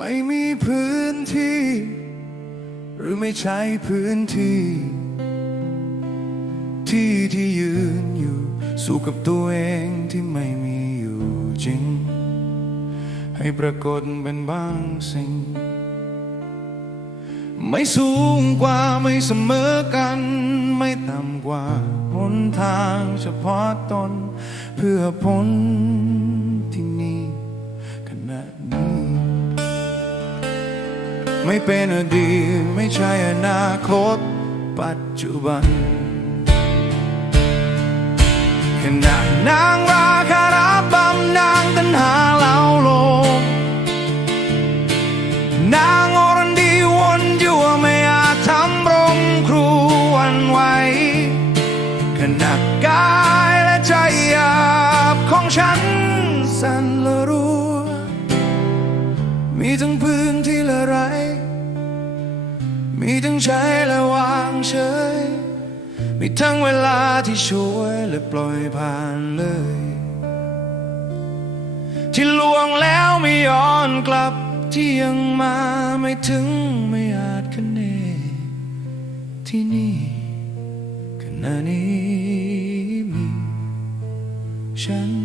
ไม่มีพื้นที่ หรือไม่ใช้พื้นที่ ที่ที่ยืนอยู่สู้กับตัวเองที่ไม่มีอยู่จริง ให้ปรากฏเป็นบางสิ่ง ไม่สูงกว่าไม่เสมอกัน ไม่ต่ำกว่าหนทางเฉพาะตน เพื่อพ้นที่นี่ขณะนี้ ไม่เป็นอดีตไม่ใช่อนาคต ปัจจุบันขณะนางราคาราบ ใช้และวางเฉย มีทั้งเวลาที่ช่วยและปล่อยผ่านเลย ที่ลวงแล้วไม่ย้อนกลับที่ยังมาไม่ถึงไม่อาจคะเน ที่นี่ขณะนี้มีฉัน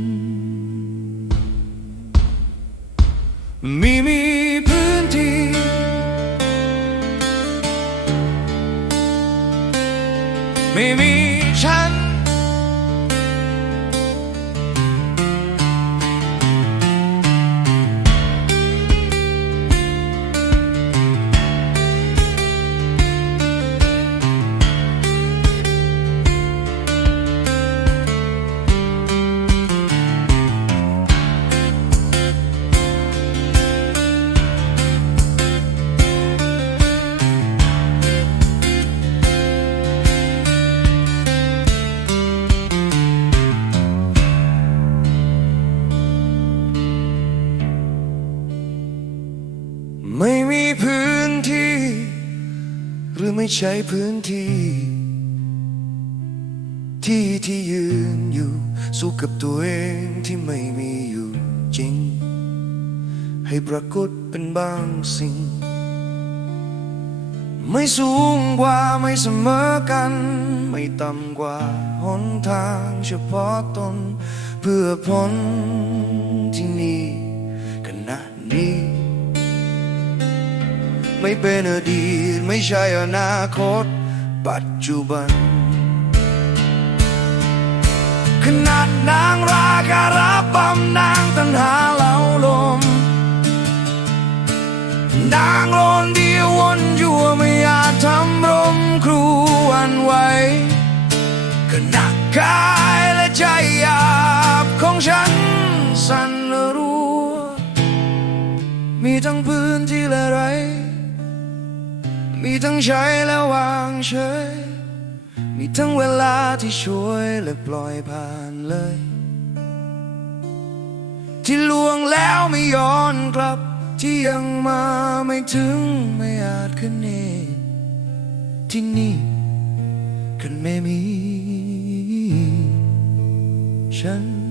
ไพื้นที่ หรือไม่ใช่พื้นที่ ที่ที่ยืนอยู่ สู้กับตัวเองที่ไม่มีอยู่จริง ให้ปรากฏเป็นบางสิ่ง ไม่สูงกว่าไม่เสมอกัน ไม่ต่ำกว่าหนทางเฉพาะตน เพื่อพ้นที่นี่ขณะนี้ ไม่เป็นอดีต ไม่ใช่อนาคต ปัจจุบัน ขนาดนางราการาบำนางตันหาเหล่าลม นางโลนเดียววนยั่วไม่อาจทำรมครูวันไหวขณะกายและใจหยาบของฉันสั่นละรัวมีทั้งพื้นที่ละไร มีทั้งใช้และวางเฉย มีทั้งเวลาที่ช่วยและปล่อยผ่านเลย ที่ลวงแล้วไม่ย้อนกลับ ที่ยังมาไม่ถึงไม่อาจขึ้นเนที่นี่คันไม่มีฉัน